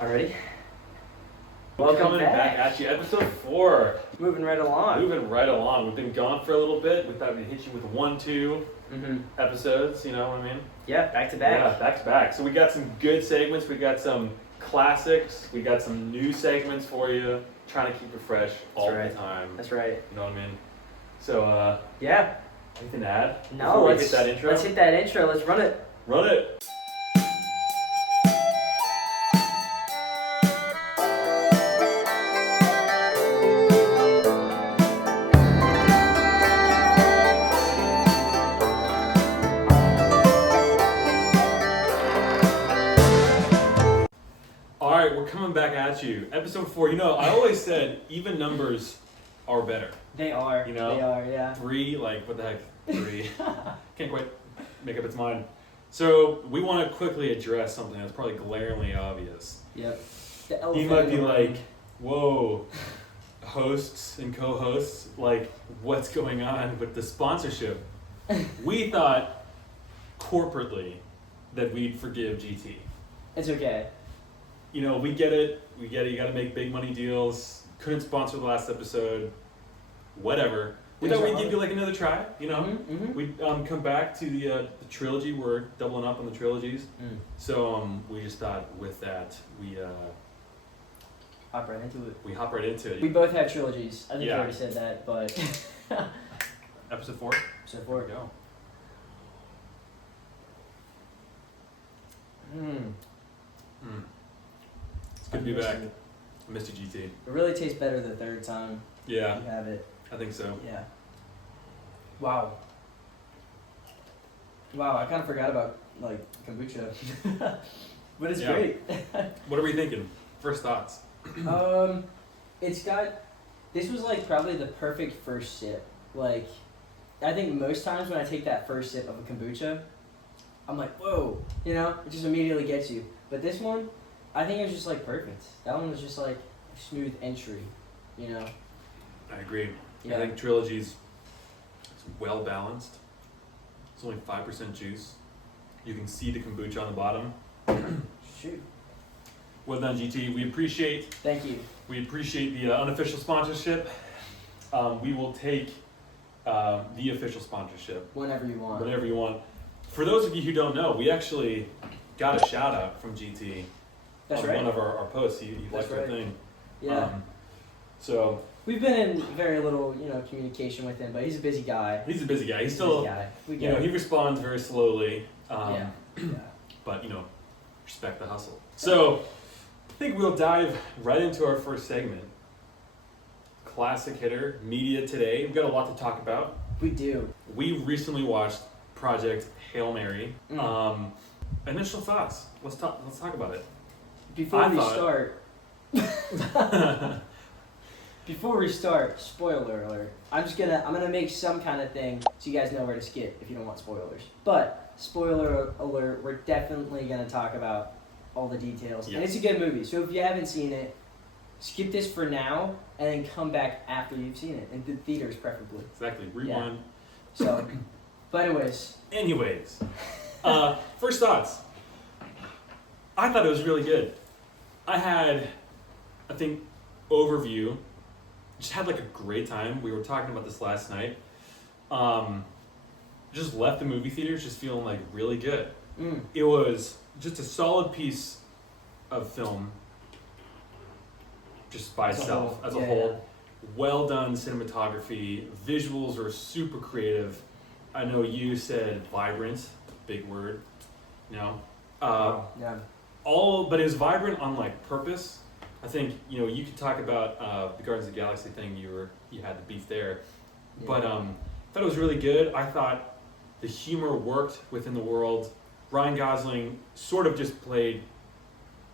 Already? Welcome back at you, episode 4. Moving right along. We've been gone for a little bit. We thought we'd hit you with 1-2 episodes, you know what I mean? Yeah, back to back. Yeah, back to back. So we got some good segments, we got some classics, we got some new segments for you, trying to keep it fresh all the time. That's right. You know what I mean? So, yeah. Anything to add? No, let's hit that intro. Let's hit that intro. Let's run it. Run it. Alright, we're coming back at you. Episode 4. You know, I always said even numbers are better. They are. You know? They are, yeah. 3, like, what the heck? 3. Can't quite make up its mind. So, we want to quickly address something that's probably glaringly obvious. Yep. You might be like, whoa, hosts and co-hosts, like, what's going on with the sponsorship? We thought, corporately, that we'd forgive GT. It's okay. You know, we get it, you gotta make big money deals, couldn't sponsor the last episode, whatever. We thought we'd give you like another try, you know? We'd come back to the trilogy, we're doubling up on the trilogies. So we just thought with that, we hop right into it. We hop right into it. We both have trilogies. I think you already said that, but... Episode 4? Episode 4. Go. It's good to be back. I missed you, GT. It really tastes better the third time. Yeah. You have it. I think so. Yeah. Wow. Wow, I kind of forgot about, like, kombucha. But it's great. What are we thinking? First thoughts? It's got... This was, like, probably the perfect first sip. Like, I think most times when I take that first sip of a kombucha, I'm like, whoa, you know? It just immediately gets you. But this one, I think it was just, like, perfect. That one was just, like, a smooth entry, you know? I agree. Yeah. I think Trilogy's well balanced. It's only 5% juice. You can see the kombucha on the bottom. Shoot. Well done, GT. We appreciate. Thank you. We appreciate the unofficial sponsorship. We will take the official sponsorship whenever you want. Whenever you want. For those of you who don't know, we actually got a shout out from GT. That's on right. one of our posts. He liked our thing. Yeah. So. We've been in very little, communication with him, but he's a busy guy. He's still, he responds very slowly. But, respect the hustle. So, I think we'll dive right into our first segment. Classic hitter, media today. We've got a lot to talk about. We do. We recently watched Project Hail Mary. Initial thoughts. Let's talk about it. Before we start, spoiler alert. I'm gonna make some kind of thing so you guys know where to skip if you don't want spoilers. But spoiler alert, we're definitely gonna talk about all the details. Yep. And it's a good movie. So if you haven't seen it, skip this for now and then come back after you've seen it. In the theaters preferably. Exactly. Rewind. Yeah. So but anyways. First thoughts. I thought it was really good. Overview. Just had like a great time. We were talking about this last night. Just left the movie theaters just feeling like really good. It was just a solid piece of film just by itself, as a whole. Well done cinematography. Visuals are super creative. I know you said vibrant, big word. But it was vibrant on like purpose. I think you could talk about the Guardians of the Galaxy thing. You had the beef there, but I thought it was really good. I thought the humor worked within the world. Ryan Gosling sort of just played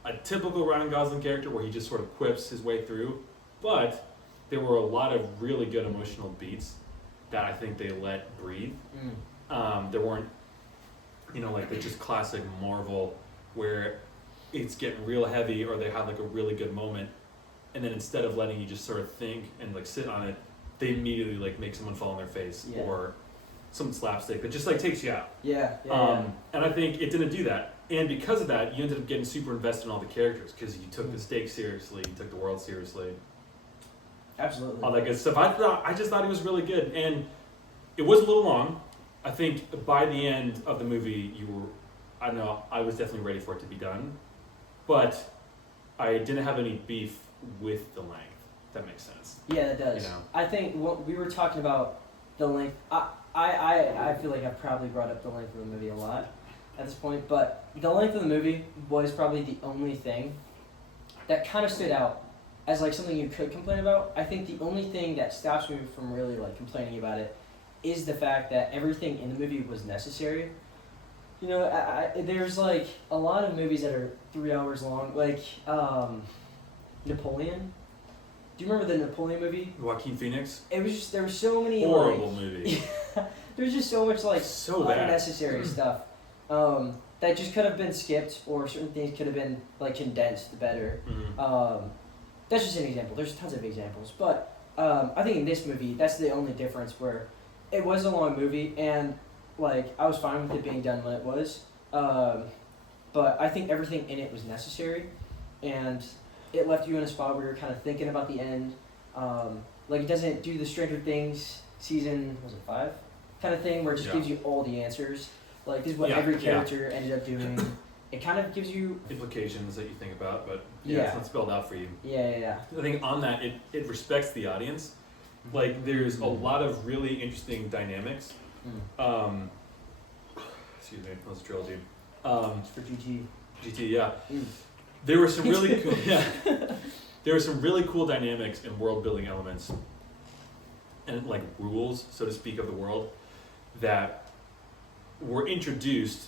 a typical Ryan Gosling character where he just sort of quips his way through, but there were a lot of really good emotional beats that I think they let breathe. There weren't like the just classic Marvel where it's getting real heavy or they have like a really good moment and then instead of letting you just sort of think and like sit on it, they immediately like make someone fall on their face or some slapstick that just like takes you out. Yeah. And I think it didn't do that. And because of that, you ended up getting super invested in all the characters because you took the stakes seriously, you took the world seriously. Absolutely. All that good stuff. I just thought it was really good, and it was a little long. I think by the end of the movie, I don't know, I was definitely ready for it to be done, but I didn't have any beef with the length. If that makes sense. Yeah, it does. You know? I think we were talking about the length. I feel like I've probably brought up the length of the movie a lot at this point, but the length of the movie was probably the only thing that kind of stood out as like something you could complain about. I think the only thing that stops me from really like complaining about it is the fact that everything in the movie was necessary. You know, there's like a lot of movies that are 3 hours long, like Napoleon. Do you remember the Napoleon movie? Joaquin Phoenix? It was just, there were so many horrible like, movie. There's just so much like so unnecessary stuff that just could have been skipped, or certain things could have been like condensed better. Mm-hmm. That's just an example. There's tons of examples, but I think in this movie, that's the only difference where it was a long movie, and like I was fine with it being done when it was, but I think everything in it was necessary, and it left you in a spot where you're kind of thinking about the end. Like it doesn't do the Stranger Things season, was it 5? Kind of thing where it just gives you all the answers. Like this is what every character ended up doing. It kind of gives you implications that you think about, but it's not spelled out for you. Yeah. I think on that, it respects the audience. Like there's a lot of really interesting dynamics. Excuse me, that was a trilogy. It's for GT. GT, yeah. There were some really cool, there were some really cool dynamics and world building elements and like rules, so to speak, of the world that were introduced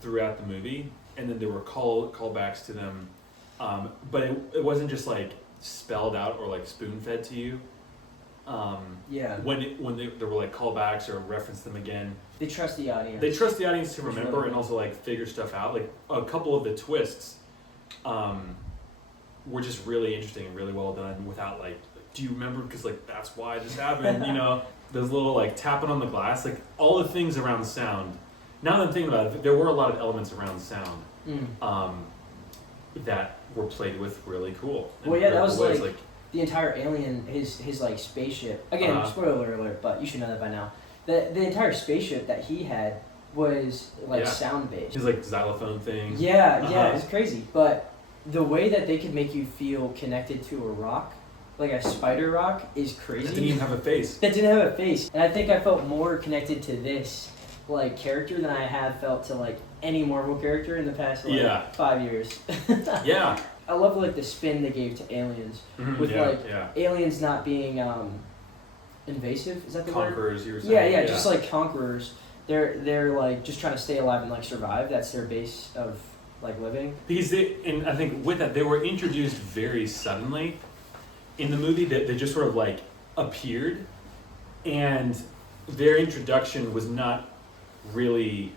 throughout the movie, and then there were callbacks to them, but it wasn't just like spelled out or like spoon fed to you. When there were like callbacks or reference them again, they trust the audience. They trust the audience to remember and also like figure stuff out. Like a couple of the twists were just really interesting and really well done without like, do you remember? Because like that's why this happened. You know, those little like tapping on the glass, like all the things around sound. Now that I'm thinking about it, there were a lot of elements around sound that were played with really cool. Well, yeah, that was like the entire Alien, his like spaceship. Again, spoiler alert, but you should know that by now. The entire spaceship that he had was like sound based. His like xylophone thing. Yeah, it's crazy. But the way that they could make you feel connected to a rock, like a spider rock, is crazy. That didn't even have a face. That didn't have a face. And I think I felt more connected to this like character than I have felt to like any Marvel character in the past 5 years. Yeah. I love like the spin they gave to aliens with aliens not being invasive. Is that the word? Conquerors, you were saying. Yeah, just like conquerors. They're like just trying to stay alive and like survive. That's their base of like living. Because and I think with that they were introduced very suddenly in the movie. That they just sort of like appeared, and their introduction was not really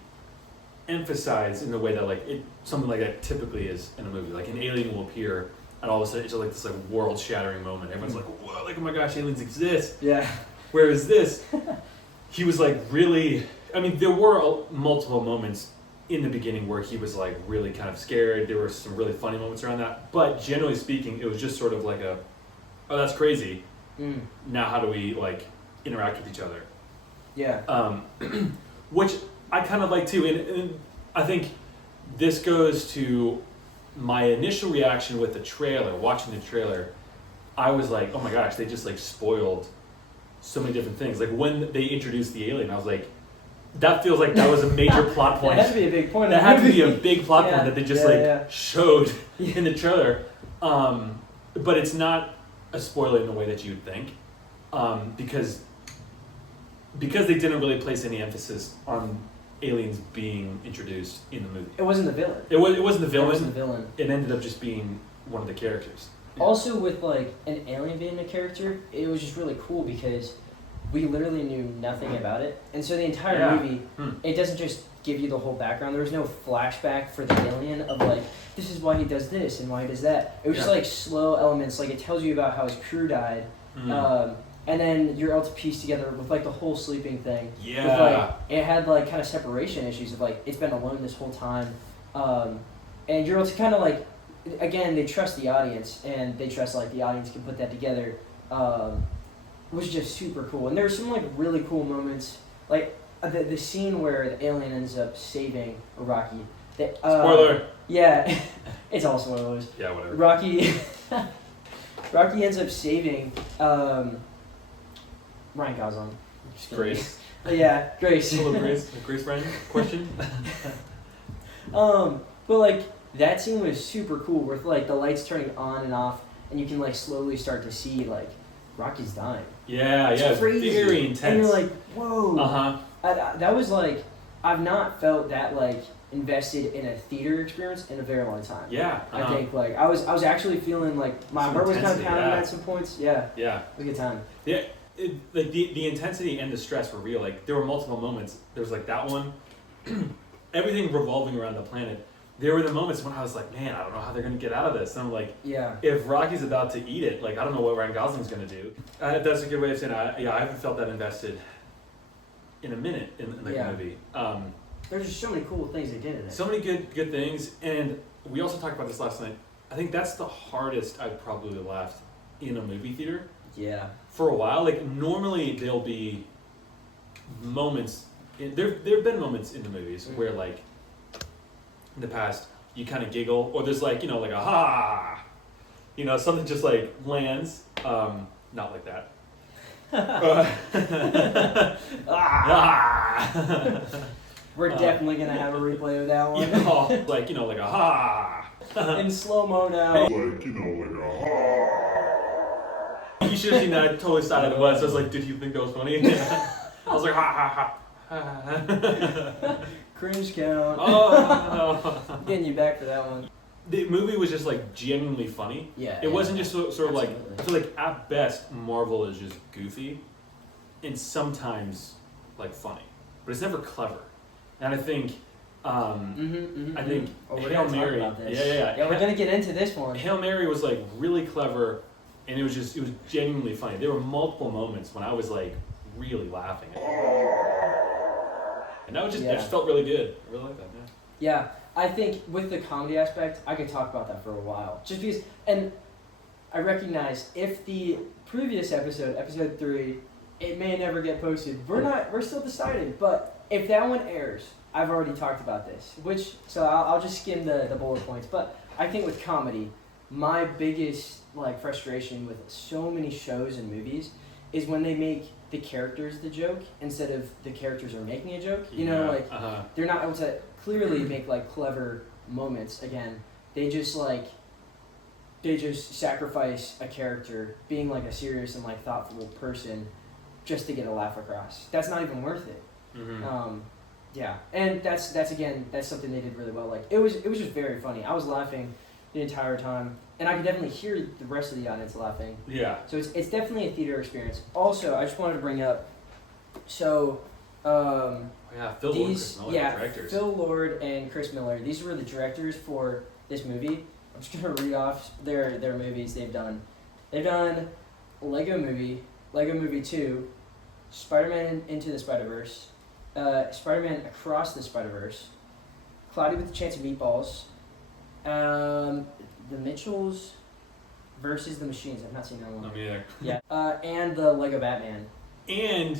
emphasized in the way that like something like that typically is in a movie. Like an alien will appear, and all of a sudden it's like this like world-shattering moment. Everyone's like, "Whoa! Like oh my gosh, aliens exist!" Yeah. Whereas this, he was like really. I mean, there were multiple moments in the beginning where he was like really kind of scared. There were some really funny moments around that, but generally speaking, it was just sort of like oh, that's crazy. Now how do we like interact with each other? Yeah. Which I kind of like too, and I think this goes to my initial reaction with the trailer. Watching the trailer, I was like, "Oh my gosh!" They just like spoiled so many different things. Like when they introduced the alien, I was like, "That feels like that was a major plot point." That had to be a big point. That had to be a big plot point that they just showed in the trailer. But it's not a spoiler in the way that you'd think, because they didn't really place any emphasis on aliens being introduced in the movie. It wasn't the villain. It wasn't the villain. It wasn't the villain. It ended up just being one of the characters. Yeah. Also, with like an alien being a character, it was just really cool because we literally knew nothing about it, and so the entire movie, it doesn't just give you the whole background. There was no flashback for the alien of like this is why he does this and why he does that. It was just like slow elements. Like it tells you about how his crew died. And then you're able to piece together with like the whole sleeping thing. Yeah. With, like, it had like kind of separation issues of like it's been alone this whole time. And you're able to kind of like, again, they trust the audience, and they trust like the audience can put that together. Was just super cool, and there were some like really cool moments, like the scene where the alien ends up saving Rocky. Spoiler. Yeah, it's all spoilers. Yeah, whatever. Rocky ends up saving Ryan Gosling. Grace. Yeah, Grace. Hello, Grace. Grace Ryan? Question? But like that scene was super cool with like the lights turning on and off, and you can like slowly start to see like Rocky's dying. Yeah, It's crazy. Very intense. And you're like, whoa. Uh-huh. That was like, I've not felt that like invested in a theater experience in a very long time. Yeah. I think like I was actually feeling like my heart was kind of pounding at some points. Yeah. Yeah. It was a good time. Yeah. Like the intensity and the stress were real. Like there were multiple moments. There was like that one, everything revolving around the planet. There were the moments when I was like, man, I don't know how they're gonna get out of this. And I'm like, yeah, if Rocky's about to eat it, like I don't know what Ryan Gosling's gonna do. That's a good way of saying it. I haven't felt that invested in a minute in like a movie. There's just so many cool things they did in it. So many good things, and we also talked about this last night. I think that's the hardest I've probably laughed in a movie theater. Yeah. For a while, like normally there'll be moments. There've been moments in the movies where like in the past you kind of giggle, or there's like like a ha, something just like lands. Not like that. We're definitely gonna have a replay of that one. Like like a ha. In slow mo now. Like like a ha. You should have seen that. I totally sided it was. I was like, did you think that was funny? I was like, ha ha ha. Cringe count. Oh. Getting you back for that one. The movie was just like genuinely funny. Yeah. It wasn't just sort of like, absolutely. I feel like at best Marvel is just goofy, and sometimes like funny, but it's never clever. And I think, I think Hail Mary. Yeah, we're gonna get into this one. Hail Mary was like really clever, and it was genuinely funny. There were multiple moments when I was like really laughing. And that was just, it just felt really good. I really like that, man. Yeah, I think with the comedy aspect, I could talk about that for a while. Just because, and I recognize if the previous episode 3, it may never get posted. We're still deciding, but if that one airs, I've already talked about this, so I'll just skim the bullet points. But I think with comedy, my biggest like frustration with so many shows and movies is when they make the characters the joke instead of the characters are making a joke. They're not able to clearly make like clever moments. Again, they just sacrifice a character being like a serious and like thoughtful person just to get a laugh across. That's not even worth it. Yeah, and that's something they did really well. Like it was just very funny. I was laughing the entire time, and I could definitely hear the rest of the audience laughing. Yeah. So it's definitely a theater experience. Also, I just wanted to bring up, so Phil Lord and Chris Miller, the directors. Phil Lord and Chris Miller. These were the directors for this movie. I'm just gonna read off their movies they've done. They've done Lego Movie, Lego Movie 2, Spider-Man Into the Spider-Verse, Spider-Man Across the Spider-Verse, Cloudy with a Chance of Meatballs, The Mitchells versus the Machines. I've not seen that one. Not me either. Yeah. And the Lego Batman. And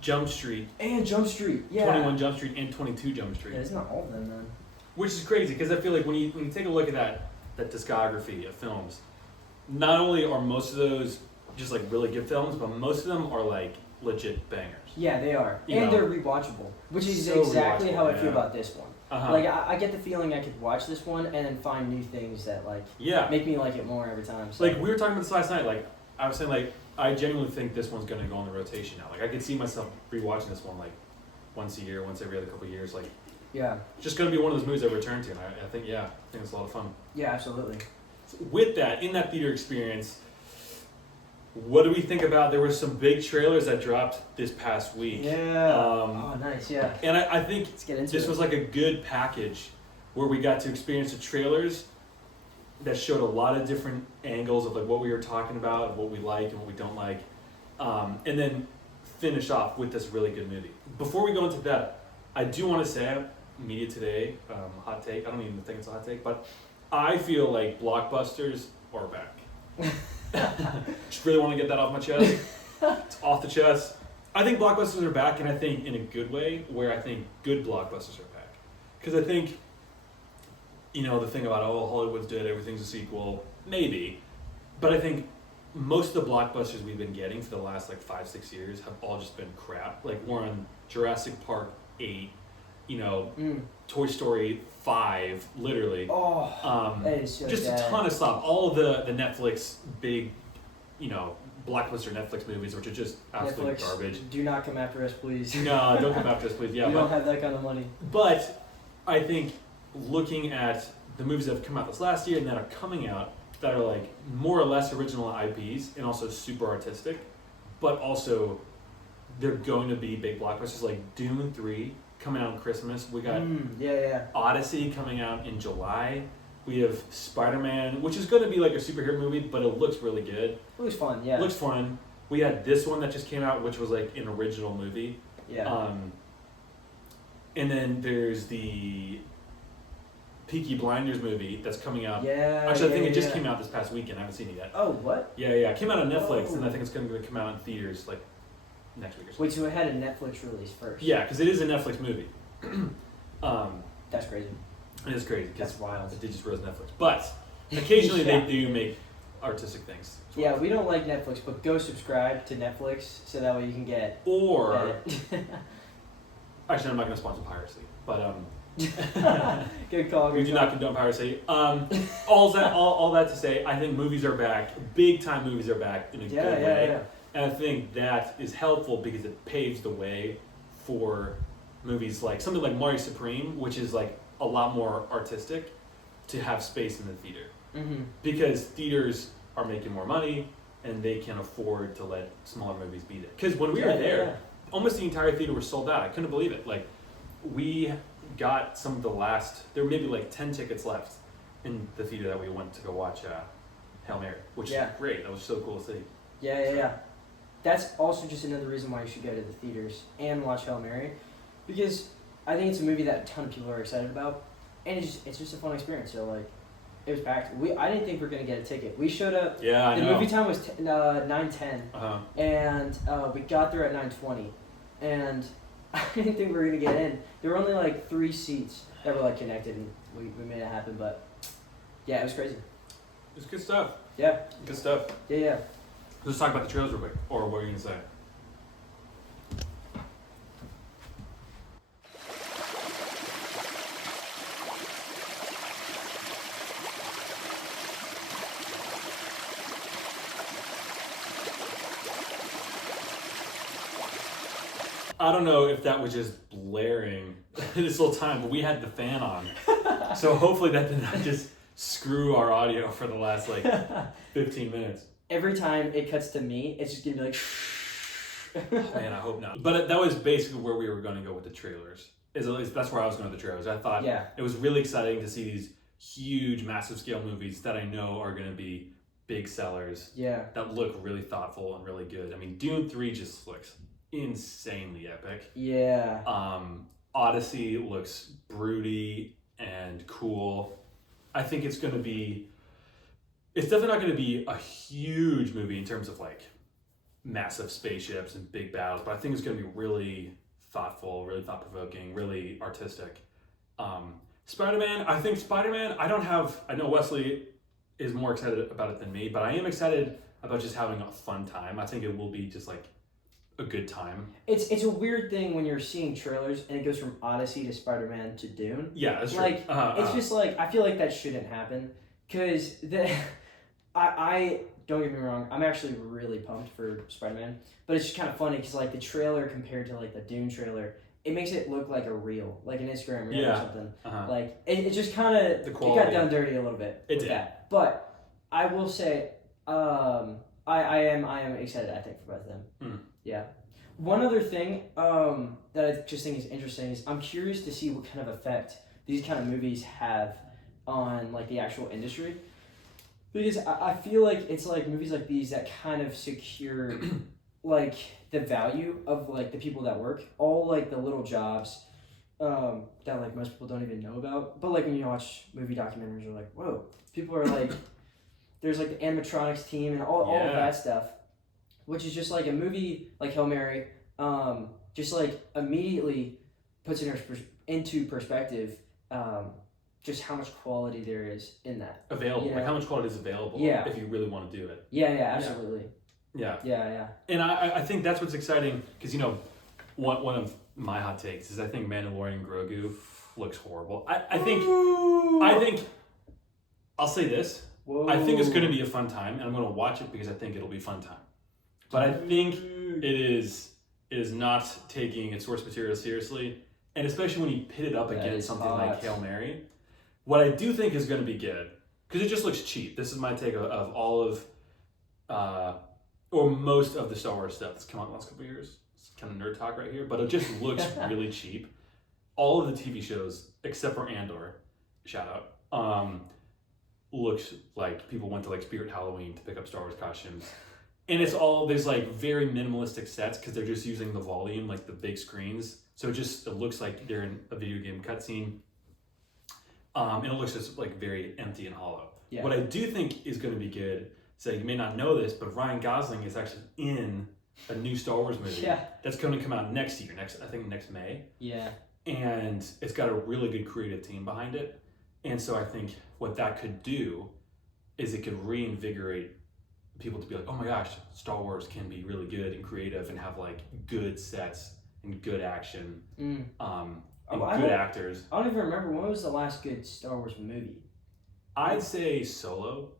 Jump Street. Yeah. 21 Jump Street and 22 Jump Street. Yeah, it's not all of them then. Which is crazy because I feel like when you take a look at that discography of films, not only are most of those just like really good films, but most of them are like legit bangers. Yeah, they are. And they're rewatchable, which is So exactly how I feel yeah. about this one. Like, I get the feeling I could watch this one and then find new things that, like, make me like it more every time. So. Like, we were talking about this last night. Like, I was saying, like, I genuinely think this one's going to go on the rotation now. Like, I could see myself rewatching this one, like, once a year, once every other couple of years. Like, yeah. It's just going to be one of those movies I return to. And I think it's a lot of fun. Yeah, absolutely. So with that, in that theater experience, what do we think about? There were some big trailers that dropped this past week. Yeah. Oh, nice. Yeah. And I think Let's get into this was like a good package where we got to experience the trailers that showed a lot of different angles of like what we were talking about, what we like and what we don't like, and then finish off with this really good movie. Before we go into that, I do want to say media today, hot take. I don't even think it's a hot take, but I feel like blockbusters are back. Just really want to get that off my chest. It's off the chest. I think blockbusters are back, and I think in a good way, where I think good blockbusters are back. Because I think, the thing about, Hollywood's dead, everything's a sequel, maybe. But I think most of the blockbusters we've been getting for the last 5-6 years have all just been crap. Like we're on Jurassic Park 8, Toy Story 5, literally. That is so just sad. a ton of stuff. All of the Netflix big, blockbuster Netflix movies, which are just absolute Netflix, garbage. do not come after us, please. No, don't come after us, please. Yeah, we don't have that kind of money. But I think looking at the movies that have come out this last year and that are coming out that are more or less original IPs and also super artistic, but also they're going to be big blockbusters like Doom 3 coming out on Christmas. We got Odyssey coming out in July. We have Spider-Man, which is going to be like a superhero movie, but it looks really good. It looks fun, yeah. It looks fun. We had this one that just came out, which was an original movie. Yeah. And then there's the Peaky Blinders movie that's coming out. Yeah. Actually, I think it just came out this past weekend. I haven't seen it yet. Oh, what? Yeah. It came out on Netflix, and I think it's going to come out in theaters next week or something. Wait, so it had a Netflix release first? Yeah, because it is a Netflix movie. That's crazy. It is crazy. That's wild. They just rose Netflix. But occasionally they do make artistic things. Yeah, we don't like Netflix, but go subscribe to Netflix so that way you can get... Or... Actually, I'm not going to sponsor piracy, but... Good call. We do not condone piracy. All that to say, I think movies are back. Big time movies are back in a good way. Yeah. And I think that is helpful because it paves the way for movies like something like Mario Supreme, which is a lot more artistic, to have space in the theater. Mm-hmm. Because theaters are making more money and they can afford to let smaller movies be there. Because when we were there, almost the entire theater was sold out. I couldn't believe it. We got some of the last, there were maybe 10 tickets left in the theater that we went to go watch Hail Mary, which is great. That was so cool to see. Yeah. That's also just another reason why you should go to the theaters and watch Hail Mary, because I think it's a movie that a ton of people are excited about, and it's just a fun experience. So it was packed. I didn't think we were gonna get a ticket. We showed up. Yeah, I know. The movie time was 9:10, and we got there at 9:20, and I didn't think we were gonna get in. There were only 3 seats that were connected, and we made it happen. But yeah, it was crazy. It's good stuff. Yeah. Good stuff. Yeah. Let's talk about the trailers real quick. Or what were you gonna say? I don't know if that was just blaring this whole time, but we had the fan on. So hopefully that did not just screw our audio for the last 15 minutes. Every time it cuts to me, it's just gonna be Oh, man, I hope not. But that was basically where we were going to go with the trailers. At least that's where I was going with the trailers. I thought it was really exciting to see these huge, massive scale movies that I know are going to be big sellers. Yeah. That look really thoughtful and really good. I mean, Dune 3 just looks insanely epic. Yeah. Odyssey looks broody and cool. I think it's definitely not going to be a huge movie in terms of massive spaceships and big battles, but I think it's going to be really thoughtful, really thought-provoking, really artistic. Spider-Man, I know Wesley is more excited about it than me, but I am excited about just having a fun time. I think it will be just a good time. It's a weird thing when you're seeing trailers and it goes from Odyssey to Spider-Man to Dune. Yeah, that's true. It's just I feel like that shouldn't happen, because I don't get me wrong, I'm actually really pumped for Spider-Man, but it's just kind of funny because the trailer compared to the Dune trailer, it makes it look like a reel, like an Instagram reel or something. It just kind of, it got done dirty a little bit. It did. That. But I will say, I am excited, I think, for both of them. Mm. Yeah. One other thing that I just think is interesting is I'm curious to see what kind of effect these kind of movies have on the actual industry. Because I feel like it's movies like these that kind of secure the value of the people that work, all the little jobs that like most people don't even know about. But like when you watch movie documentaries, you're like, whoa, people are like, there's like the animatronics team and all of that stuff, which is just like a movie like Hail Mary, just like immediately puts into perspective, just how much quality there is in that. Available, like how much quality is available if you really want to do it. Yeah, absolutely. Yeah. And I think that's what's exciting, because, you know, one of my hot takes is I think Mandalorian Grogu looks horrible. I think, I'll say this. Whoa. I think it's going to be a fun time, and I'm going to watch it because I think it'll be a fun time. But I think it is not taking its source material seriously, and especially when you pit it up against something like Hail Mary. What I do think is going to be good, because it just looks cheap. This is my take of all of, or most of the Star Wars stuff that's come out in the last couple of years. It's kind of nerd talk right here, but it just looks really cheap. All of the TV shows, except for Andor, shout out, looks like people went to like Spirit Halloween to pick up Star Wars costumes. And it's all, there's like very minimalistic sets because they're just using the volume, like the big screens. So it looks like they're in a video game cutscene. And it looks just like very empty and hollow. Yeah. What I do think is going to be good, so you may not know this, but Ryan Gosling is actually in a new Star Wars movie that's going to come out next year, I think next May. Yeah. And it's got a really good creative team behind it. And so I think what that could do is it could reinvigorate people to be like, oh my gosh, Star Wars can be really good and creative and have like good sets and good action. And good actors. I don't even remember, when was the last good Star Wars movie? I'd say Solo.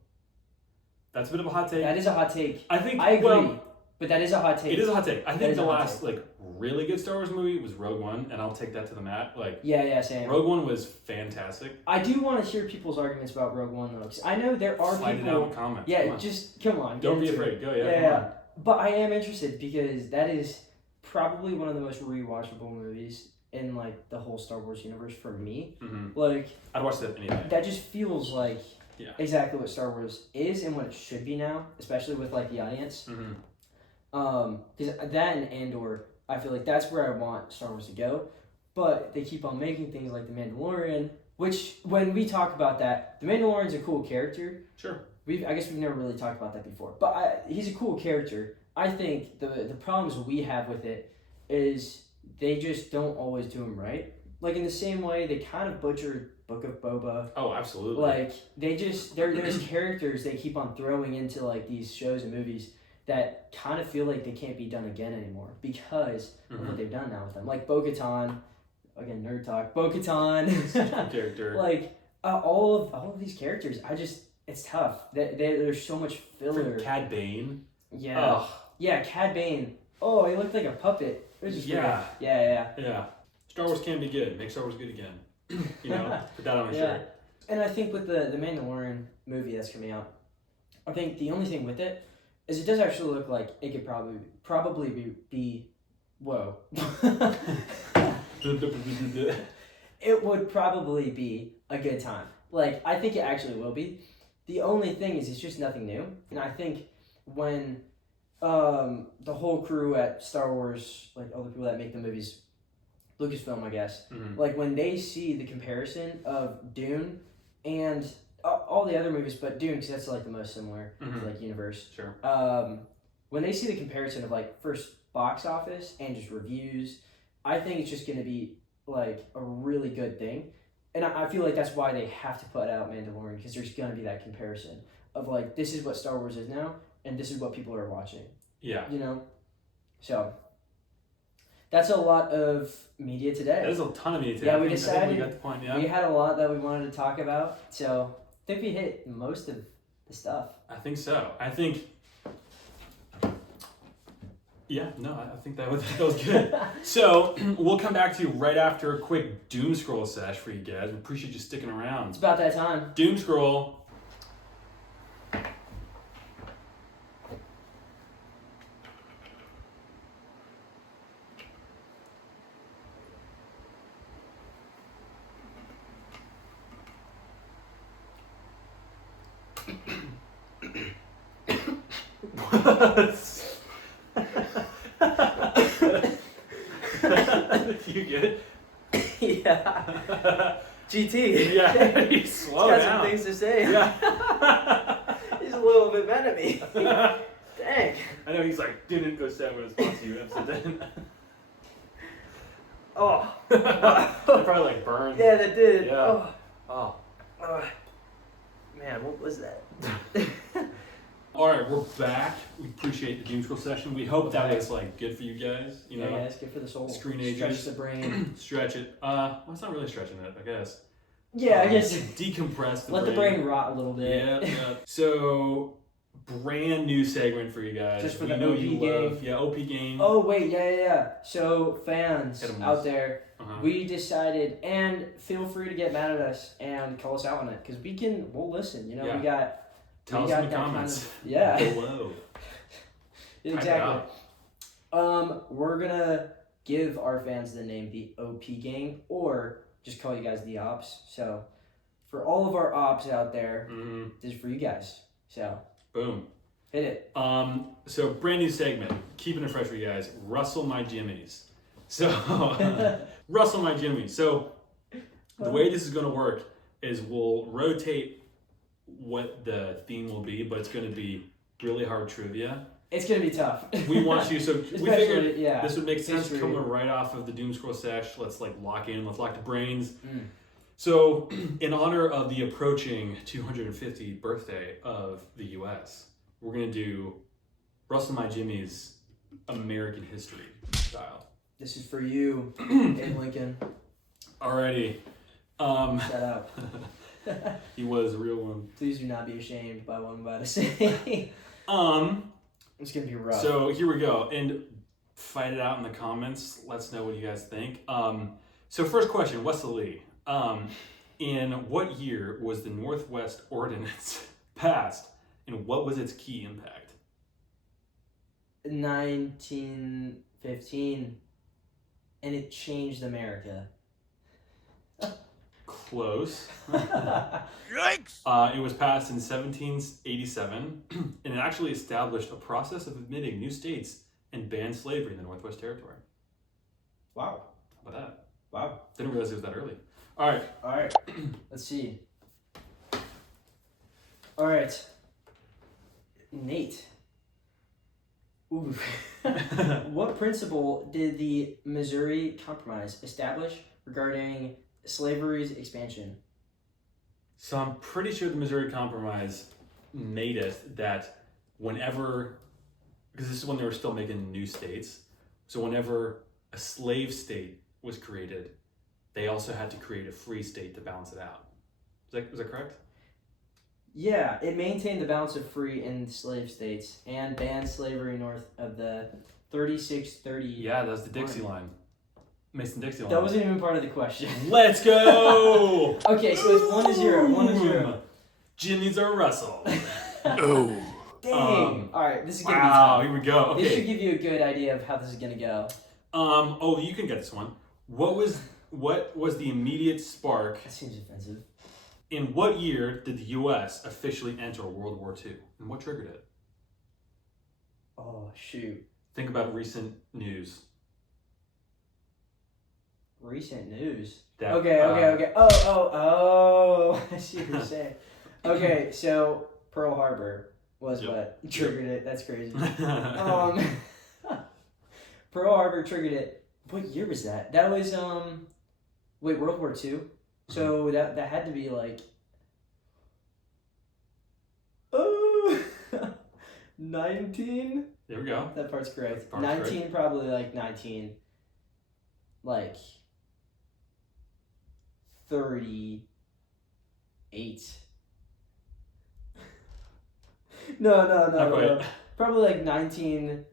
That's a bit of a hot take. That is a hot take. I agree, but that is a hot take. It is a hot take. I think the last like really good Star Wars movie was Rogue One, and I'll take that to the mat. Like same. Rogue One was fantastic. I do want to hear people's arguments about Rogue One though, because I know there are people. It out in comments. Yeah, just come on. Don't be afraid. Go, yeah. But I am interested because that is probably one of the most rewatchable movies in like the whole Star Wars universe for me. Mm-hmm. Like I'd watch that anytime. That just feels like exactly what Star Wars is and what it should be now, especially with like the audience. Mm-hmm. Because that and Andor, I feel like that's where I want Star Wars to go. But they keep on making things like The Mandalorian, which when we talk about that, The Mandalorian's a cool character. Sure. I guess we've never really talked about that before, but he's a cool character. I think the problems we have with it is they just don't always do him right. Like in the same way they kind of butchered Book of Boba. Oh, absolutely. Like there's characters they keep on throwing into like these shows and movies that kind of feel like they can't be done again anymore because of what they've done now with them. Like Bo-Katan, again nerd talk. Bo-Katan, character. Like all of these characters, it's tough. There's so much filler. Cad Bane. Yeah. Ugh. Yeah, Cad Bane. Oh, he looked like a puppet. It was just Yeah. Star Wars can be good. Make Star Wars good again. You know, put that on a shirt. And I think with the Mandalorian movie that's coming out, I think the only thing with it is it does actually look like it could probably be whoa. It would probably be a good time. Like, I think it actually will be. The only thing is it's just nothing new. And I think when the whole crew at Star Wars, like all the people that make the movies, Lucasfilm, I guess, like when they see the comparison of Dune and all the other movies, but Dune, because that's like the most similar like universe. Sure. When they see the comparison of like first box office and just reviews, I think it's just going to be like a really good thing. And I feel like that's why they have to put out Mandalorian, because there's going to be that comparison of like, this is what Star Wars is now, and this is what people are watching. Yeah. You know? So, that's a lot of media today. That is a ton of media today. Yeah, we decided we got the point, we had a lot that we wanted to talk about. So, I think we hit most of the stuff. I think so. I think that was good. So, we'll come back to you right after a quick Doomscroll sesh for you guys. We appreciate you sticking around. It's about that time. Doomscroll. You good? Yeah. GT. Yeah, he's slow He's got down. some things to say. Yeah. He's a little bit mad at me. Dang. I know he's like, didn't go 7 response to you episode 10. Oh. That probably like burned. Yeah, that did. Yeah. Oh. Man, what was that? Alright, we're back. We appreciate the Doomscroll session. We hope that was like good for you guys. You know, yeah, it's good for the soul. Screen ages. Stretch the brain. Stretch it. Well, it's not really stretching it, I guess. Yeah, I guess. Decompress the Let brain. the brain rot a little bit. Yeah. So, brand new segment for you guys. Just for we the know OP you game. love. Yeah, OP game. Oh, wait, yeah. So, fans Hit 'em out loose. there, we decided, and feel free to get mad at us and call us out on it, because we'll listen. You know, Yeah. we got. Tell we us got in the that comments. Kind of, yeah. Below. Exactly. We're gonna give our fans the name the OP gang, or just call you guys the ops. So, for all of our ops out there, this is for you guys. So, Boom. hit it. So brand new segment, keeping it fresh for you guys. Rustle My Jimmies. So, Rustle My Jimmies. So, the way this is going to work is we'll rotate what the theme will be, but it's going to be really hard trivia. It's gonna be tough. We want you, so we Especially, figured this would make sense history. coming right off of the Doomscroll sesh. Let's like lock the brains. So, in honor of the approaching 250th birthday of the U.S., we're going to do Rustle My Jimmies American history style. This is for you, Abe Lincoln. Alrighty. Shut up. He was a real one. Please do not be ashamed by what I'm about to say. It's gonna be rough. So here we go, and fight it out in the comments. Let's know what you guys think. So first question, Wesley Lee. In what year was the Northwest Ordinance passed, and what was its key impact? 1915, and it changed America. Close. Yikes! It was passed in 1787, and it actually established a process of admitting new states and banned slavery in the Northwest Territory. Wow. How about that? Wow. Didn't realize it was that early. All right. Let's see. All right. Nate. Ooh. What principle did the Missouri Compromise establish regarding slavery's expansion? So I'm pretty sure the Missouri Compromise made it that whenever, because this is when they were still making new states, so whenever a slave state was created, they also had to create a free state to balance it out. Was that correct? Yeah, it maintained the balance of free and slave states and banned slavery north of the 3630. Yeah, that was the Dixie line. Mason-Dixie line. That wasn't even part of the question. Let's go! Okay, so it's 1-0. 1-0. Jimmy's are Russell. Oh. Dang. All right, this is gonna be Wow, tough. here we go. Okay. This should give you a good idea of how this is gonna go. Oh, you can get this one. What was the immediate spark? That seems offensive. In what year did the U.S. officially enter World War II? And what triggered it? Oh shoot. Think about recent news. Recent news. That, Okay. Oh. I see what you're saying. Okay, so Pearl Harbor was what triggered it. That's crazy. Pearl Harbor triggered it. What year was that? That was wait, World War II? So that had to be like 19? There we go. That part's correct. Part's 19 correct. probably like 19 like 38. No. Not quite. Probably like 19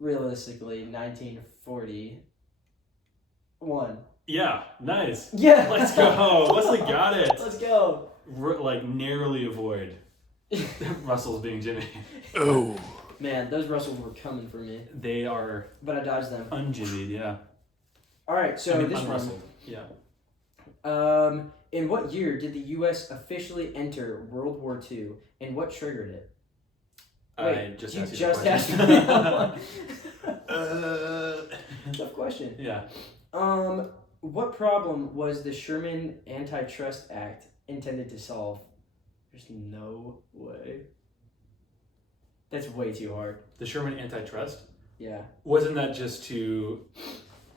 realistically 1941. Yeah, nice. Yeah. Let's go. Wesley got it. Let's go. Like narrowly avoid Russell's being Jimmy. Oh. Man, those Russells were coming for me, They are but I dodged them. unjimmied, yeah. All right, so this unrustled. one. Yeah. In what year did the U.S. officially enter World War II, and what triggered it? Wait, I just you asked you just the asked question. me that one. Tough question. Yeah. What problem was the Sherman Antitrust Act intended to solve? There's no way. That's way too hard. The Sherman Antitrust? Yeah. Wasn't that just to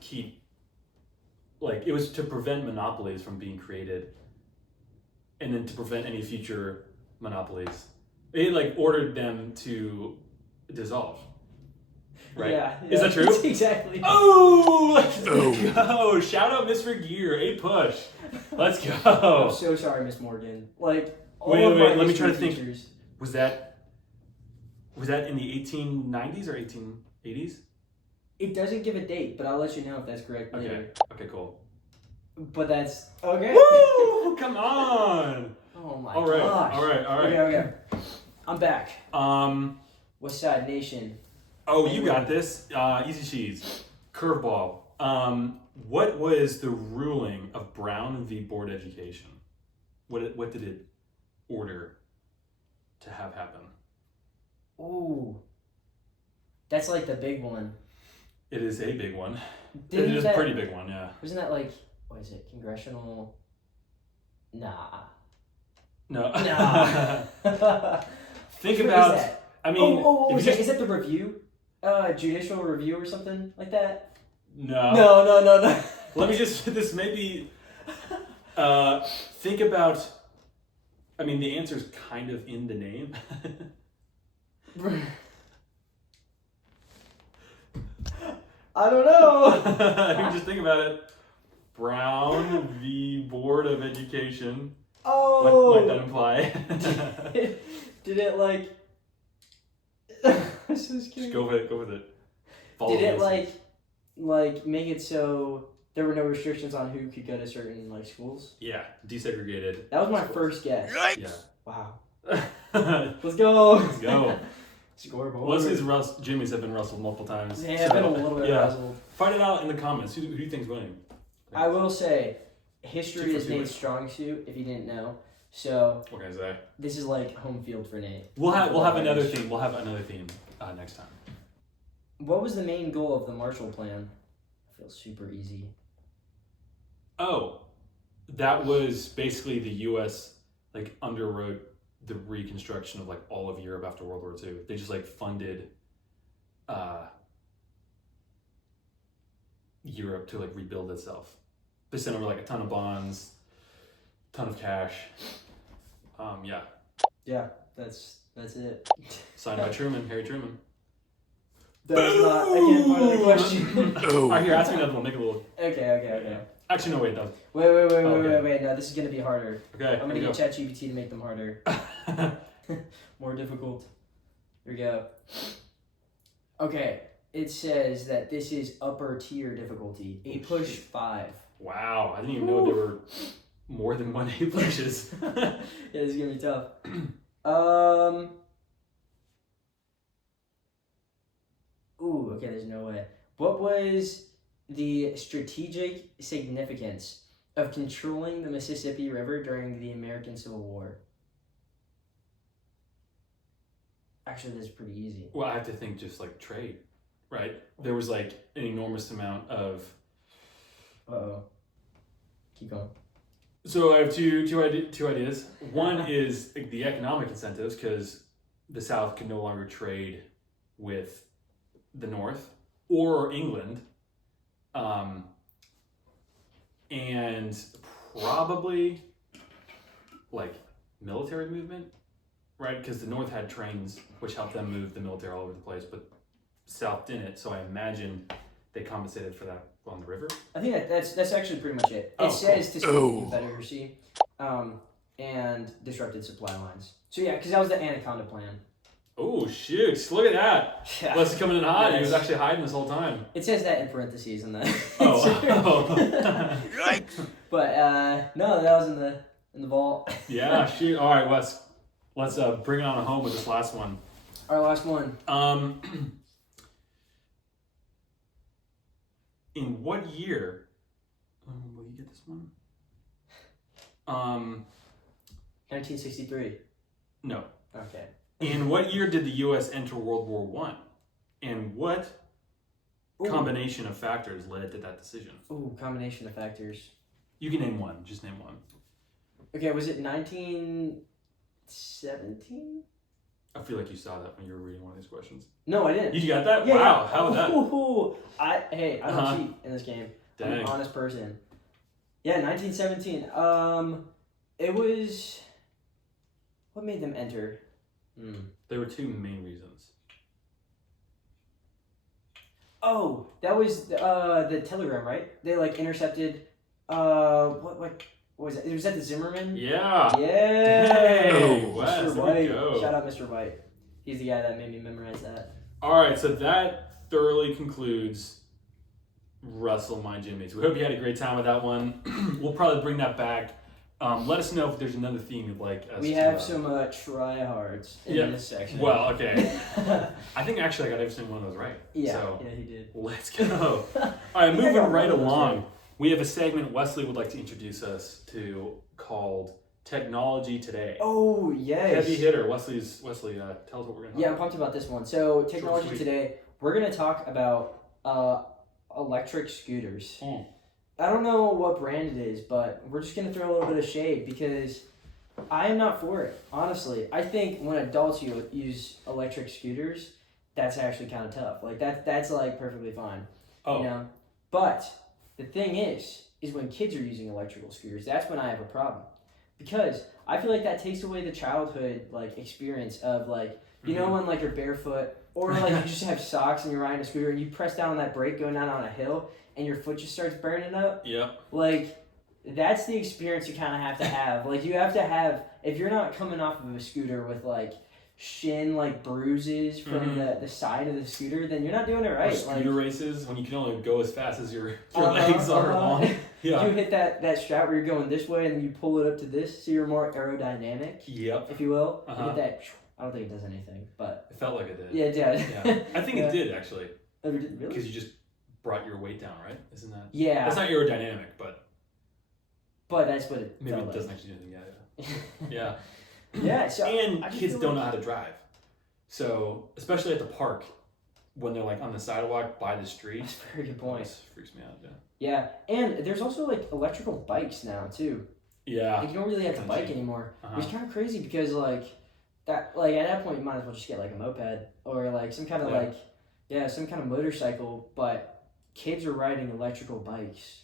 keep, like, it was to prevent monopolies from being created and then to prevent any future monopolies. It, like, ordered them to dissolve. Right? Yeah. Is that true? That's exactly. Oh, let's Oh. go. Shout out Mr. Gear. A push. Let's I'm go. so sorry, Miss Morgan. Like, all Wait, of wait, my wait, let me try to history think. teachers- Was that in the 1890s or 1880s? It doesn't give a date, but I'll let you know if that's correct Okay. later. Okay, cool. But that's okay. Woo! Come on. Oh my All right. gosh. All right. All right. Okay. I'm back. West Side Nation. Oh, you got this. Easy cheese. Curveball. What was the ruling of Brown v. Board Education? What did it order to have happen? Ooh. That's like the big one. It is a big one. Didn't It is a that- pretty big one, yeah. Wasn't that like, what is it, congressional? Nah. No. Nah. Think What about. is that? I mean, if you is that the review? Judicial review or something like that? no. No. Let me just. This may be. Think about. I mean, the answer's kind of in the name. I don't know. You just think about it. Brown v. Board of Education. Oh. What might that imply? Did it like? I'm so scared. Just go with it. Go with it. Follow Did it this. like make it so there were no restrictions on who could go to certain like schools? Yeah, desegregated. That was my first guess. Yeah. Wow. Let's Let's go. go. Scoreboard. Leslie's Jimmies have been rustled multiple times. Yeah, I've been a little bit puzzled. Find it out in the comments. Who do you think's winning? I will say, history Two for is two. Nate's strong suit. If you didn't know, so What can I say? this is like home field for Nate. We'll have another theme. We'll have another theme next time. What was the main goal of the Marshall Plan? I feel super easy. Oh, that was basically the U.S. like underwrote the reconstruction of like all of Europe after World War II. They just like funded Europe to like rebuild itself. They sent over like a ton of bonds, ton of cash. Yeah. Yeah, that's it. Signed by Truman, Harry Truman. That was not again part of the question. All right, here, ask me another one. Make it a little. Okay. Actually, no, wait, no. Wait. No, this is gonna be harder. Okay, I'm gonna here we get ChatGPT to make them harder. More difficult. Here we go. Okay, it says that this is upper tier difficulty. A push 5. Wow, I didn't even know there were more than one A pushes. Yeah, this is gonna be tough. Ooh, okay, there's no way. What was the strategic significance of controlling the Mississippi River during the American Civil War? Actually, this is pretty easy. Well, I have to think just like trade, right? There was like an enormous amount of. Uh-oh. Keep going. So I have two ideas. One is like, the economic incentives, because the South can no longer trade with the North or England, and probably like military movement, right? Because the North had trains which helped them move the military all over the place, but South didn't. So I imagine they compensated for that on the river. I think that's actually pretty much it. It Oh, says to cool. speed the Confederacy, and disrupted supply lines. So yeah, because that was the Anaconda Plan. Oh shoot! Look at that. Yeah. Leslie coming in hot. He was Yes. actually hiding this whole time. It says that in parentheses in the. Oh. Yikes! But no, that was in the vault. Yeah, shoot. All right, Wes. Let's bring it on home with this last one. Our last one. In what year? Will you get this one? 1963. No. Okay. In what year did the U.S. enter World War I? And what combination of factors led to that decision? Ooh, combination of factors. You can name one. Just name one. Okay, was it 1917? I feel like you saw that when you were reading one of these questions. No, I didn't. You got that? Yeah, wow, yeah. how was that? I don't cheat in this game. Dang. I'm an honest person. Yeah, 1917. It was... What made them enter? There were two main reasons. Oh, that was the telegram, right? They like intercepted. What was it? Was that the Zimmerman? Yeah. Yeah. Dang, Wes, Mr. there we White. go. Shout out Mr. White. He's the guy that made me memorize that. All right, so that thoroughly concludes Rustle My Jimmies. We hope you had a great time with that one. We'll probably bring that back. Let us know if there's another theme you'd like us We to... have some try-hards in this section. Well, okay. I think actually I got every single one of those right. Yeah, So he did. let's go. All right, moving right along. We have a segment Wesley would like to introduce us to called Technology Today. Oh, yes. Heavy hitter. Wesley, tell us what we're going to talk about. Yeah, I'm pumped about this one. So, Technology Today, we're going to talk about electric scooters. I don't know what brand it is, but we're just going to throw a little bit of shade because I am not for it, honestly. I think when adults use electric scooters, that's actually kind of tough. Like, that's like perfectly fine. Oh. You know? But the thing is when kids are using electrical scooters, that's when I have a problem. Because I feel like that takes away the childhood, like, experience of, like, you know when, like, you're barefoot or, like, you just have socks and you're riding a scooter and you press down on that brake going down on a hill and your foot just starts burning up. Yeah. Like, that's the experience you kind of have to have. Like, you have to have, if you're not coming off of a scooter with, like, shin, like, bruises from the side of the scooter, then you're not doing it right. Or scooter races, when you can only go as fast as your Uh-huh, legs are long. Yeah. You hit that strap where you're going this way and then you pull it up to this so you're more aerodynamic, Yep. if you will. Uh-huh. You hit that, I don't think it does anything, but... It felt like it did. Yeah, it did. Yeah. I think it did, actually. Oh, really? Because you just brought your weight down, right? Isn't that... Yeah. That's not aerodynamic, but... But that's what it Maybe felt it doesn't actually do anything. Yeah. Yeah, so... And I just kids feel don't like- know how to drive. So, especially at the park, when they're like on the sidewalk by the street. That's a very good point. This freaks me out, yeah. Yeah, and there's also like electrical bikes now too. Yeah. Like you don't really have to Kinda bike cheap. anymore, Uh-huh. which is kind of crazy because like at that point you might as well just get like a moped or like some kind of some kind of motorcycle. But kids are riding electrical bikes.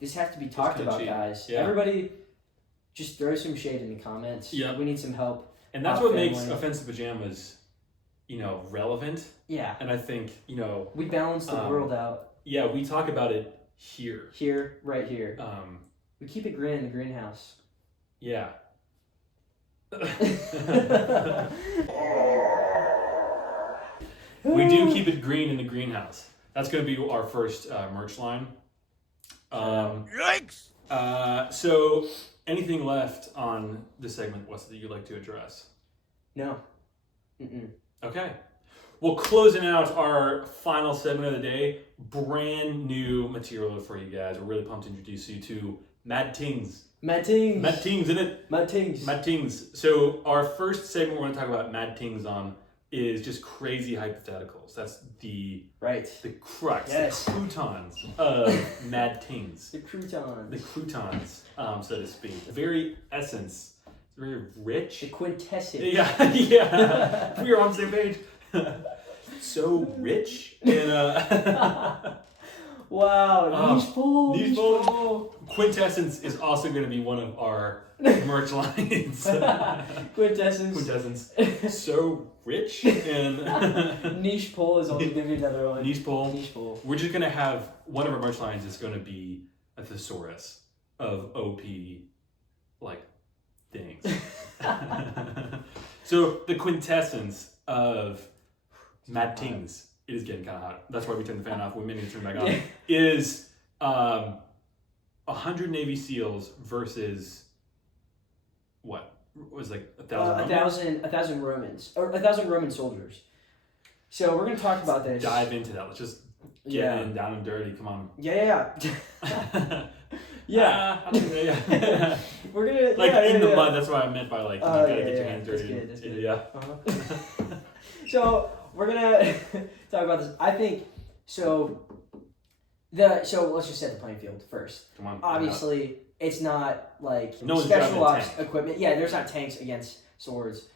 This has to be talked kinda about, cheap. guys. Yeah. Everybody, just throw some shade in the comments. Yeah. We need some help. And that's Our what makes family. offensive pajamas, relevant. Yeah. And I think, We balance the world out yeah, we talk about it here. here, right here. Um, We keep it green in the greenhouse. yeah. We do keep it green in the greenhouse. That's going to be our first merch line. Yikes! So, anything left on this segment, Wes, that you'd like to address? No. Mm-mm. Okay. Well, closing out our final segment of the day, brand new material for you guys. We're really pumped to introduce you to Mad Tingzz. Mad Tingzz. Mad Tingzz, isn't it? Mad Tingzz. Mad Tingzz. So our first segment we're going to talk about Mad Tingzz on is just crazy hypotheticals. That's the crux, Yes. the croutons of Mad Tingzz. The croutons. The croutons, so to speak. The very essence. It's very rich. The quintessence. Yeah, yeah. We are on the same page. So rich and wow, niche pull. Niche pull. Quintessence is also going to be one of our merch lines. Quintessence. Quintessence. So rich and niche pull is also going to be another one. Niche pull. Niche pull. We're just going to have one of our merch lines is going to be a thesaurus of OP like things. So the quintessence of Mad Tingzz, it is getting kind of hot. That's why we turned the fan off. We may need to turn it back on. Is 100 Navy SEALs versus what? Was like 1,000? 1,000 Romans or 1,000 Roman soldiers. So we're gonna talk about this. Dive into that. Let's just get in down and dirty. Come on. Yeah. Yeah. Yeah. We're gonna like in the mud. That's what I meant by like you gotta get your hands dirty. That's good. Yeah. Uh-huh. So we're gonna talk about this. I think So let's just set the playing field first. Come on. Obviously, it's not like No one's special driving a ops tank. equipment. Yeah, there's not tanks against swords.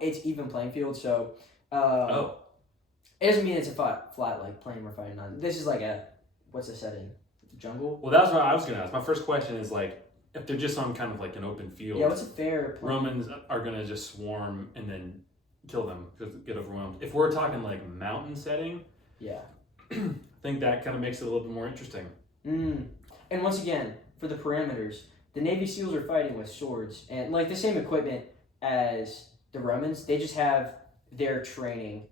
It's even playing field. So it doesn't mean it's a flat like plane we're fighting on. This is like what's the setting? Jungle. Well, that's what I was gonna ask. My first question is like, if they're just on kind of like an open field. Yeah, what's a fair plane? Romans are gonna just swarm and then kill them, just get overwhelmed. If we're talking like mountain setting, Yeah. I think that kind of makes it a little bit more interesting. And once again, for the parameters, the Navy SEALs are fighting with swords and like the same equipment as the Romans. They just have their training,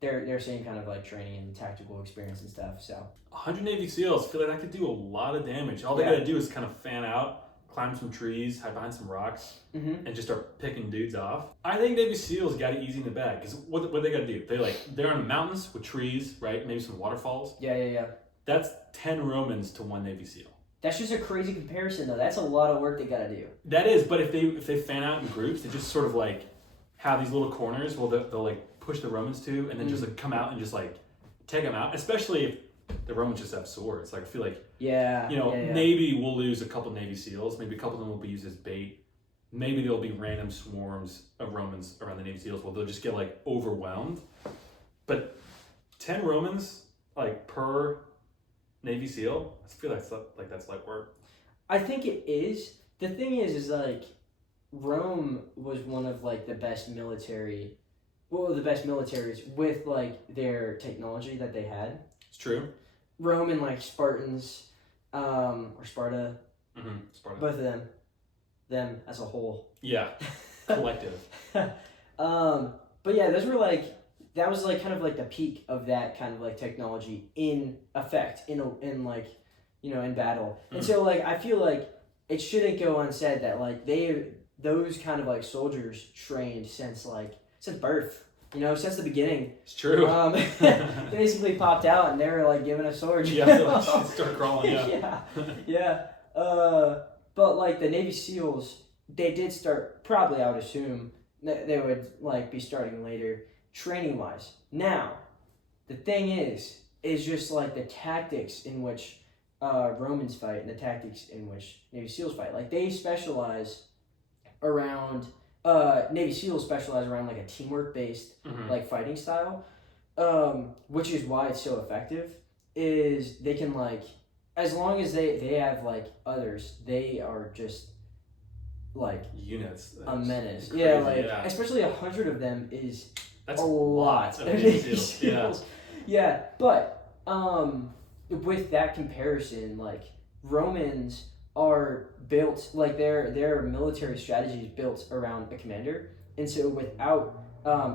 their same kind of like training and tactical experience and stuff. So 100 Navy SEALs, I feel like that could do a lot of damage. All they gotta do is kind of fan out, climb some trees, hide behind some rocks, and just start picking dudes off. I think Navy SEALs got it easy in the bag because what they gotta do? They're on mountains with trees, right? Maybe some waterfalls. Yeah. That's 10 Romans to 1 Navy SEAL. That's just a crazy comparison, though. That's a lot of work they gotta do. That is, but if they fan out in groups, they just sort of like have these little corners where they'll like push the Romans to, and then just like come out and just like take them out. Especially if the Romans just have swords. Like I feel like maybe we'll lose a couple Navy SEALs. Maybe a couple of them will be used as bait. Maybe there'll be random swarms of Romans around the Navy SEALs where they'll just get like overwhelmed. But 10 Romans like per Navy SEAL, I feel like that's light work. I think it is. The thing is like Rome was one of like the best militaries with like their technology that they had. It's true. Rome and like Spartans, or Sparta. Sparta. Both of them as a whole. Yeah, collective. But yeah, that was like kind of like the peak of that kind of like technology in effect in like, in battle. And so like I feel like it shouldn't go unsaid that like those kind of like soldiers trained since birth, since the beginning. It's true. They basically popped out and they were like given a sword. Yeah, start crawling. Yeah. But like the Navy SEALs, they did start, probably I would assume they would like be starting later training wise. Now, the thing is just like the tactics in which Romans fight and the tactics in which Navy SEALs fight. Like they specialize around, Navy SEALs specialize around like a teamwork based like fighting style, which is why it's so effective. Is they can like, as long as they have like others, they are just like units. A menace. Crazy, especially 100 of them is that's a lot. Of Navy SEALs. Yeah, but with that comparison, like Romans are built like their military strategy is built around a commander, and so without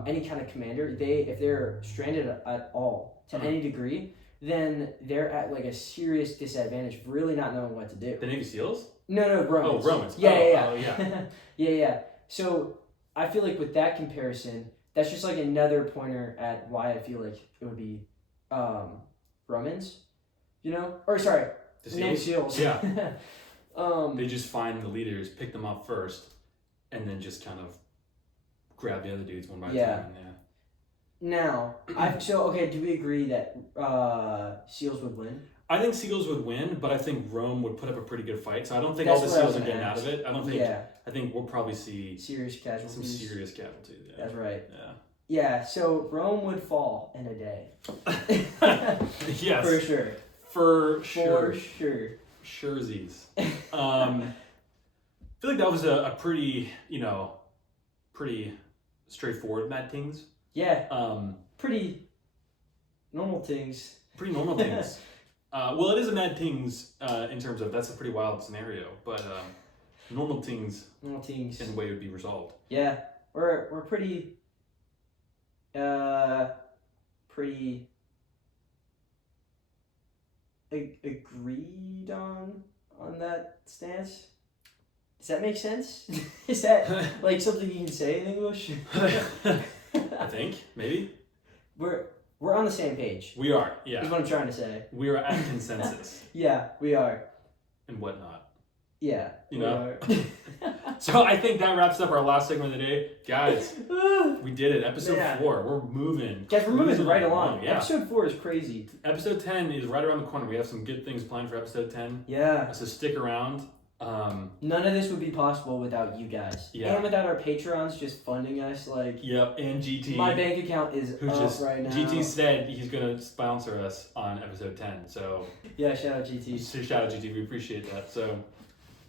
any kind of commander, if they're stranded at all to any degree, then they're at like a serious disadvantage of really not knowing what to do. The Navy SEAls? No, Romans. Oh, Romans. Yeah. Yeah. So I feel like with that comparison, that's just like another pointer at why I feel like it would be Romans, or sorry, Navy SEAls. Yeah. They just find the leaders, pick them up first, and then just kind of grab the other dudes one by time. Yeah. Now, do we agree that SEALs would win? I think SEALs would win, but I think Rome would put up a pretty good fight. So I don't think all the SEALs are getting out of it. I don't think. Yeah. I think we'll probably see serious casualties. Some serious casualties. Yeah. That's right. Yeah. Yeah. So Rome would fall in a day. Yes. For sure. For sure. Surezies. I feel like that was a pretty straightforward Mad Tingzz. Yeah. Pretty normal things. Pretty normal things. Well, it is a Mad Tingzz in terms of that's a pretty wild scenario, but normal things in a way would be resolved. Yeah, we're pretty agreed on that stance. Does that make sense? Is that like something you can say in English? I think maybe we're on the same page. We are, yeah. Is what I'm trying to say. We are at consensus. Yeah, we are. And whatnot. Yeah. You know? So I think that wraps up our last segment of the day. Guys, we did it. Episode 4. We're moving. Guys, we're moving right along. Yeah. Episode 4 is crazy. Episode 10 is right around the corner. We have some good things planned for episode 10. Yeah. So stick around. None of this would be possible without you guys. Yeah. And without our Patrons just funding us. Like, yep, and GT. my bank account is up right now. GT said he's going to sponsor us on episode 10. So yeah, shout out GT. So shout out GT. We appreciate that. So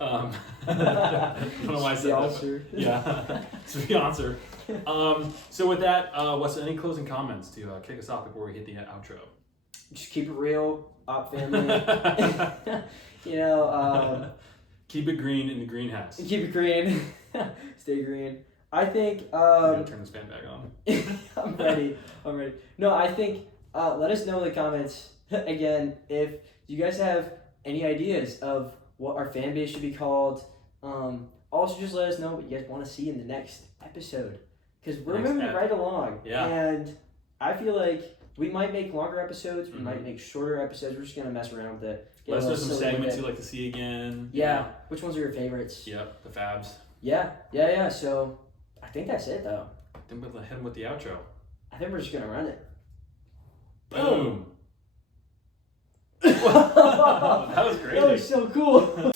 I don't know why I said that. Yeah, sponsor. So with that, what's any closing comments to kick us off before we hit the outro? Just keep it real, op family. You know, keep it green in the greenhouse. Keep it green. Stay green. I think. I'm gonna turn this fan back on. I'm ready. No, I think. Let us know in the comments again if you guys have any ideas of what our fan base should be called. Also, just let us know what you guys want to see in the next episode, because we're moving right along. Yeah. And I feel like we might make longer episodes. We might make shorter episodes. We're just gonna mess around with it. Let us know some segments you'd like to see again. Yeah. Which ones are your favorites? Yep. The Fabs. Yeah. So I think that's it, though. Then we'll hit him with the outro. I think we're just gonna run it. Boom. That was great. That was so cool.